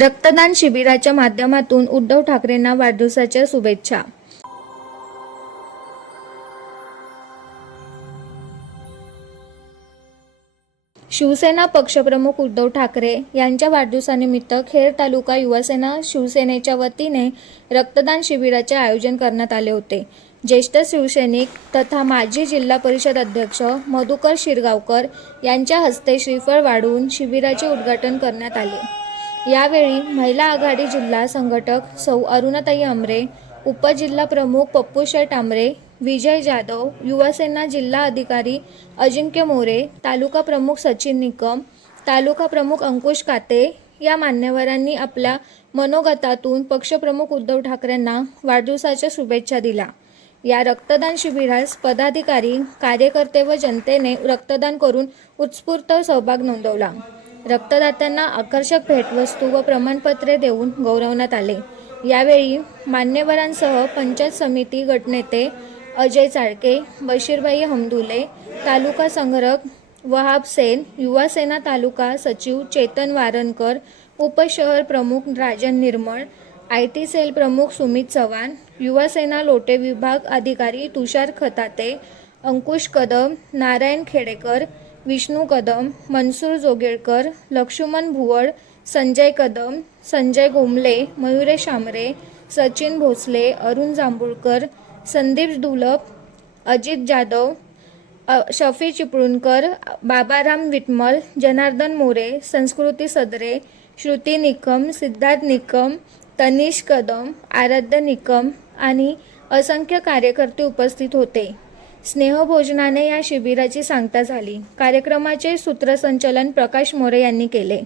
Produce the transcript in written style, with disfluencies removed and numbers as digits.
रक्तदान शिबिराच्या माध्यमातून उद्धव ठाकरेंना वाढदिवसाच्या शुभेच्छा। शिवसेना पक्षप्रमुख उद्धव ठाकरे यांच्या वाढदिवसानिमित्त खेड तालुका युवासेना शिवसेनेच्या वतीने रक्तदान शिबिराचे आयोजन करण्यात आले होते। ज्येष्ठ शिवसैनिक तथा माजी जिल्हा परिषद अध्यक्ष मधुकर शिरगावकर यांच्या हस्ते श्रीफळ वाढवून शिबिराचे उद्घाटन करण्यात आले। यावेळी महिला आघाडी जिल्हा संघटक सौ अरुणाताई आमरे, उपजिल्हा प्रमुख पप्पूशेठ आमरे, विजय जाधव, युवासेना जिल्हा अधिकारी अजिंक्य मोरे, तालुका प्रमुख सचिन निकम, तालुका प्रमुख अंकुश काते या मान्यवरांनी आपल्या मनोगतातून पक्षप्रमुख उद्धव ठाकरेंना वाढदिवसाच्या शुभेच्छा दिल्या। या रक्तदान शिबिरास पदाधिकारी, कार्यकर्ते व जनतेने रक्तदान करून उत्स्फूर्त सहभाग नोंदवला। रक्तदात्यांना आकर्षक भेटवस्तू व प्रमाणपत्रे देऊन गौरवण्यात आले। यावेळी मान्यवरांसह पंचायत समिती गटनेते अजय चाळके, बशीरभाई हमदुले, तालुका संघरक वहाब सेन, युवासेना तालुका सचिव चेतन वारनकर, उपशहर प्रमुख राजन निर्मळ, IT सेल प्रमुख सुमित चव्हाण, युवासेना लोटे विभाग अधिकारी तुषार खताते, अंकुश कदम, नारायण खेडेकर, विष्णू कदम, मनसूर जोगेळकर, लक्ष्मण भुवड, संजय कदम, संजय गोमले, मयुरेश आमरे, सचिन भोसले, अरुण जांभूळकर, संदीप दुलप, अजित जाधव, शफी चिपळूणकर, बाबाराम विटमल, जनार्दन मोरे, संस्कृती सदरे, श्रुती निकम, सिद्धार्थ निकम, तनिष कदम, आराध्य निकम आणि असंख्य कार्यकर्ते उपस्थित होते। स्नेहभोजनाने या शिबिराची सांगता झाली। कार्यक्रमाचे सूत्रसंचालन प्रकाश मोरे यांनी केले।